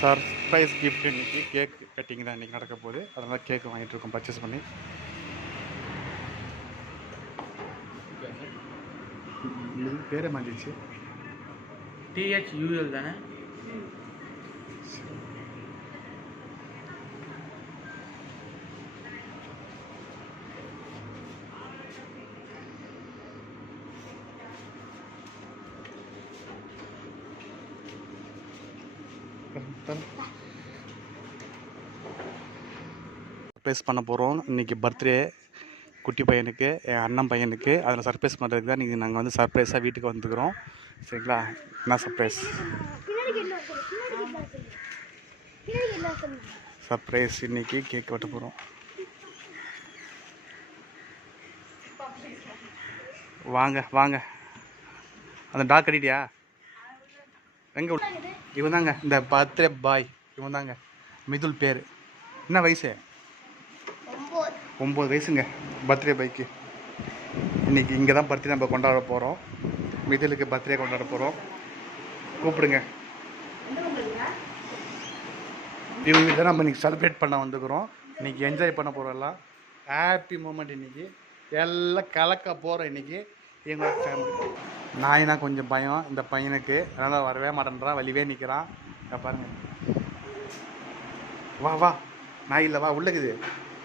Surprise gift இன்றைக்கி cake cutting தான் இன்றைக்கி நடக்க போகுது. அதனால் கேக்கு வாங்கிட்டுருக்கோம் பர்ச்சேஸ் பண்ணி. பேரே மாறிடுச்சு. THUL தானே? சர்ப்ரைஸ் பண்ண போகிறோம். இன்றைக்கி பர்த்டே குட்டி பையனுக்கு, என் அண்ணன் பையனுக்கு. அதில் சர்ப்ரைஸ் பண்ணுறதுக்கு தான் இன்றைக்கி நாங்கள் வந்து சர்ப்ரைஸாக வீட்டுக்கு வந்துக்கிறோம். சரிங்களா? என்ன சர்ப்ரைஸ்? சர்ப்ரைஸ் இன்றைக்கி கேக் வெட்ட போகிறோம். வாங்க வாங்க. அந்த டாக் கட்டிட்டியா? எங்கே? இவன் தாங்க இந்த பர்த்டே பாய். இவன் தாங்க மிதுல் பேர். என்ன வயசு? 9 வயசுங்க. பர்த்டே பாய்க்கு இன்றைக்கி இங்கே தான் பர்த்டே நம்ம கொண்டாட போகிறோம். மிதுலுக்கு பர்த்டே கொண்டாட போகிறோம். கூப்பிடுங்க. இவங்க தான் நம்ம இன்றைக்கி செலிப்ரேட் பண்ண வந்துக்கிறோம். இன்றைக்கி என்ஜாய் பண்ண போகிறோம். எல்லாம் ஹாப்பி மூமெண்ட். இன்றைக்கி எல்லாம் கலக்க போகிறோம். இன்றைக்கி எங்களோட ஃபேமிலி. நாயினா கொஞ்சம் பயம் இந்த பையனுக்கு, அதனால் வரவே மாட்டேன்றான், வலிவே நிற்கிறான். பாருங்க. வா வா, நாய் இல்லை, வா உள்ளக்குது,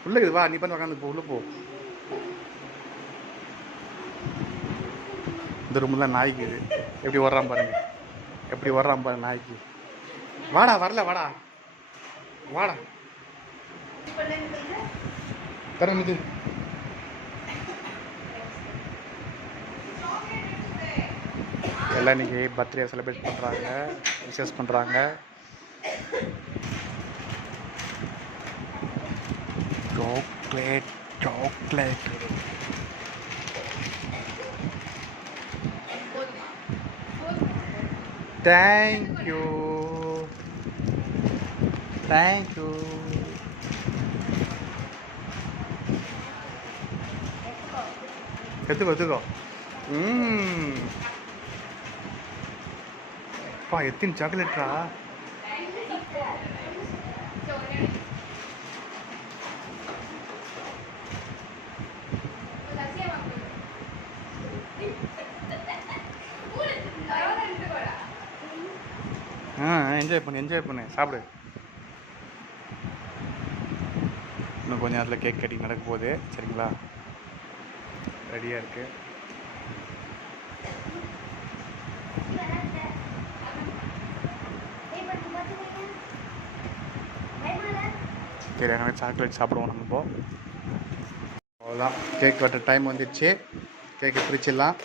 உள்ளக்குது, வா நீ பண்ணி உக்காந்து போ, உள்ளே போ. இந்த ரூமில் நாய்க்கு இது எப்படி வர்றான் பாருங்க, எப்படி வர்றான் பாருங்க நாய்க்கு. வாடா, வரல, வாடா வாடா, தரேன் இது. எல்லாம் இன்றைக்கி பர்த்டே செலிப்ரேட் பண்ணுறாங்க, விஷஸ் பண்ணுறாங்க. Chocolate chocolate. Thank you thank you. எடுத்துக்கோ எடுத்துக்கோ. பா எத்தனை சாக்லேட்டா? என்ஜாய் பண்ணு, என்ஜாய் பண்ணு, சாப்பிடு. இன்னும் கொஞ்ச நேரத்தில் கேக் கட்டிங் நடக்க போகுது. சரிங்களா? ரெடியாக இருக்குது. சரி, அதனால் சாக்லேட் சாப்பிடுவோம் நம்ம இப்போ. அவ்வளோதான், கேக் வெட்ட டைம் வந்துடுச்சு. கேக்கு பிரிச்சிடலாம்.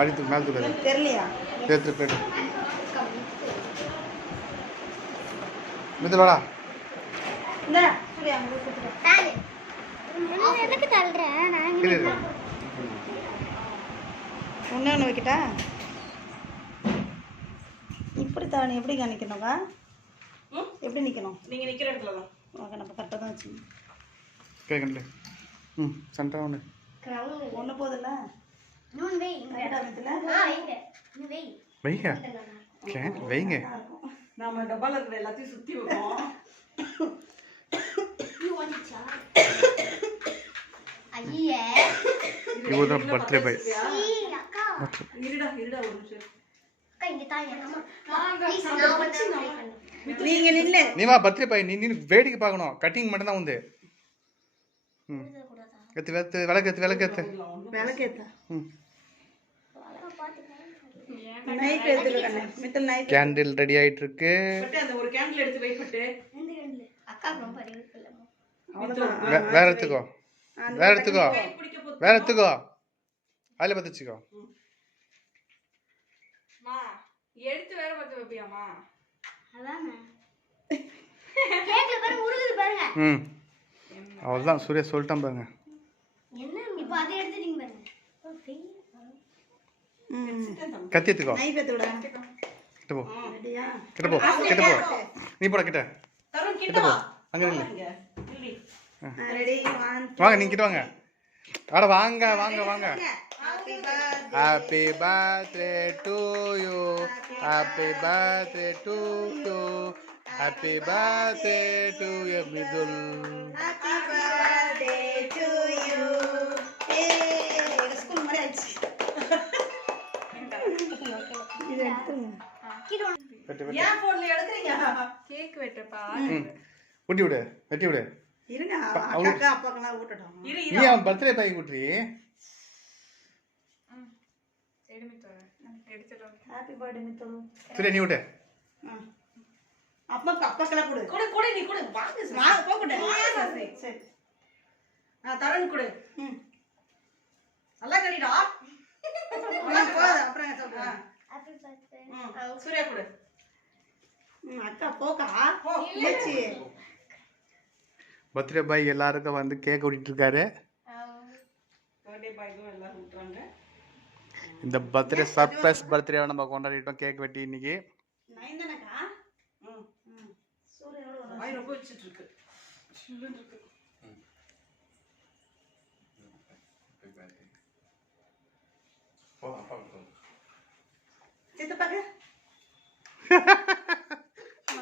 ஆடித்துக்கு மேலே தூக்காது, தெரியலையா? சேர்த்து போய்ட்டு மிதுலோடா ஒன்று வைக்கிட்டா. இப்படி தான் எப்படி நிற்கணுங்க? எப்படி நிற்கணும்? நீங்கள் நிற்கிற இடத்துல தான். ஓகே, நம்ம கரெக்டாக தான் வச்சுக்கணும். கேட்கல. சென்டர் ஒன்று ஒன்று போதில்ல. வைங்க, வைங்க. நம்ம டப்பாவில் இருக்கிற எல்லாத்தையும் சுற்றி வைப்போம். இவதான் பர்த்டே பாய். நீங்க நில்லு. நீமா பர்த்டே பாய், நீ வேடிக்கை பார்க்கணும். கட்டிங் மட்டும் தான் வந்து. எத்து வெத்து விளக்கேத்து விளக்கேத்து விளக்கேத்த. நைட் எடுத்துக்கண்ணே. மித்தல் நைட் கேண்டில் ரெடி ஆயிட்டு இருக்கு. அந்த ஒரு கேண்டில் எடுத்து வை பட்டு. அக்கா ரொம்ப அறிவிக்கல. வேற எடுத்துக்கோ, வேற எடுத்துக்கோ, வேற எடுத்துக்கோ. அதுல பத்து வச்சுக்கோ. மா எடுத்து வேற பத்து வைப்பியாமா? அதானே. கேக்ல பாருங்க, உருகுது பாருங்க. அவ்வளவுதான், சூர்யா சொல்லிட்டான் பாருங்க. என்ன இப்போ அதை எடுத்துட்டீங்க பாருங்க. கத்தி எடுத்துக்கோ. நைஃப் எடுத்துடா. கிட்ட போ. ரெடியா? கிட்ட போ. கிட்ட போ. நீ போடா கிட்ட. கிட்ட போ. அங்க நில்லு. ரெடி 1 வாங்க நீங்க கிட்ட வாங்க. அட வாங்க வாங்க வாங்க. Happy birthday. Happy birthday to you. Happy birthday to you. Happy birthday to you, Midul. Happy birthday to you. ஏய் ஸ்கூல் மாதிரி ஆயிடுச்சு. இது எடுத்துங்க. ஏன் போன்ல எடுக்கறீங்க? கேக் வெட்டப்பா. ஊட்டி விடு. வெட்டி விடு. இருங்க அக்கா அப்பாக்கெல்லாம் ஊட்டட்டும். நீ அவன் பர்த்டே பாய் ஊட்டி. Happy birthday Mithu. சரி நீ விடு. அப்பாக்கெல்லாம் கொடு. கொடு கொடு நீ கொடு. வாங்க போ கொடு. சரி. தரன் கொடு. நல்லா கடிடா. அப்புறம் சாப்பிடுறேன். Happy birthday. சூர்யா கொடு. அக்கா போக்கா. இல்லச்சி. பர்த்டே பாய் எல்லாருக்கும் வந்து கேக் ஊட்டிட்டு இருக்காரு. பர்த்டே பாய்க்கும் எல்லாரும் ஊட்டுறாங்க. இந்த பர்த்டே சர்ப்ரைஸ் பர்த்டே நம்ம கொண்டாடிட்டோம் கேக் வெட்டி இன்னைக்கு. நைந்தனக்கா. சூர்யாவோட வாய் ரொம்ப வச்சிட்டு இருக்கு. சில்லுன்னு இருக்கு. சித்தப்பாக்கு.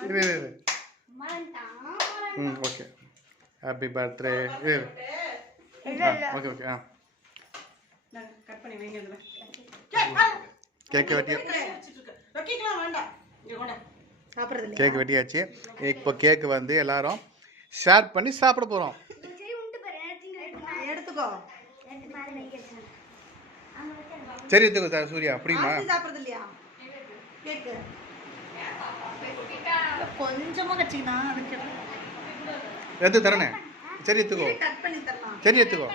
இரு. Okay. Happy birthday. Okay okay. Cut பண்ணி வைங்க இதுல. கேக் வெட்டி வெட்டிக்கலாம் வேண்டாம். இங்க கொண்டு. சாப்பிடுறது இல்ல. கேக் வெட்டியாச்சு. இப்போ கேக் வந்து எல்லாரும் ஷேர் பண்ணி சாப்பிட போறோம். எடுத்துக்கோ. சரி எடுத்துக்கோ சூர்யா. அப்படிமா? சாப்பிடுறது இல்லையா? கேக். கொஞ்சமா கச்சினா அதுக்கு எடுத்து தரனே. சரி எடுத்துக்கோ. கட் பண்ணி தரலாம். சரி எடுத்துக்கோ.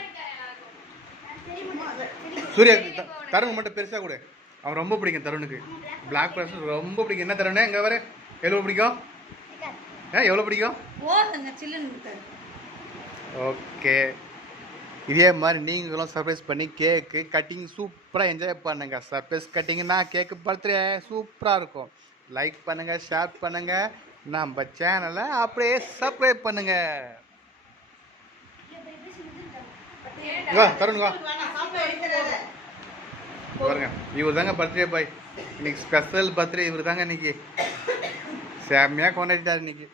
சூர்யா தருண் மட்டும் பெருசா கொடு. அவன் ரொம்ப பிடிக்கும் தருணுக்கு. பிளாக் பர்ஸ் ரொம்ப பிடிக்கும். என்ன தருணே இங்க வர எவ்வளவு பிடிக்கும்? எவ்வளவு பிடிக்கும்? ஓதுங்க சில்லுன்னு. ஓகே. இதே மாதிரி நீங்களும் சர்ப்ரைஸ் பண்ணி கேக்கு கட்டிங் சூப்பராக என்ஜாய் பண்ணுங்க. சர்ப்ரைஸ் கட்டிங்னா கேக்கு பர்த்டே சூப்பராக இருக்கும். லைக் பண்ணுங்க, ஷேர் பண்ணுங்க, நம்ம சேனலை அப்படியே சப்ஸ்கிரைப் பண்ணுங்க. வா தருண் வா. பாருங்க இவர் தாங்க பர்த்டே பாய். இன்னைக்கு ஸ்பெஷல் பர்த்டே இவர் தாங்க இன்னைக்கு. செம்மையாக கொண்டாடிட்டார் இன்னைக்கு.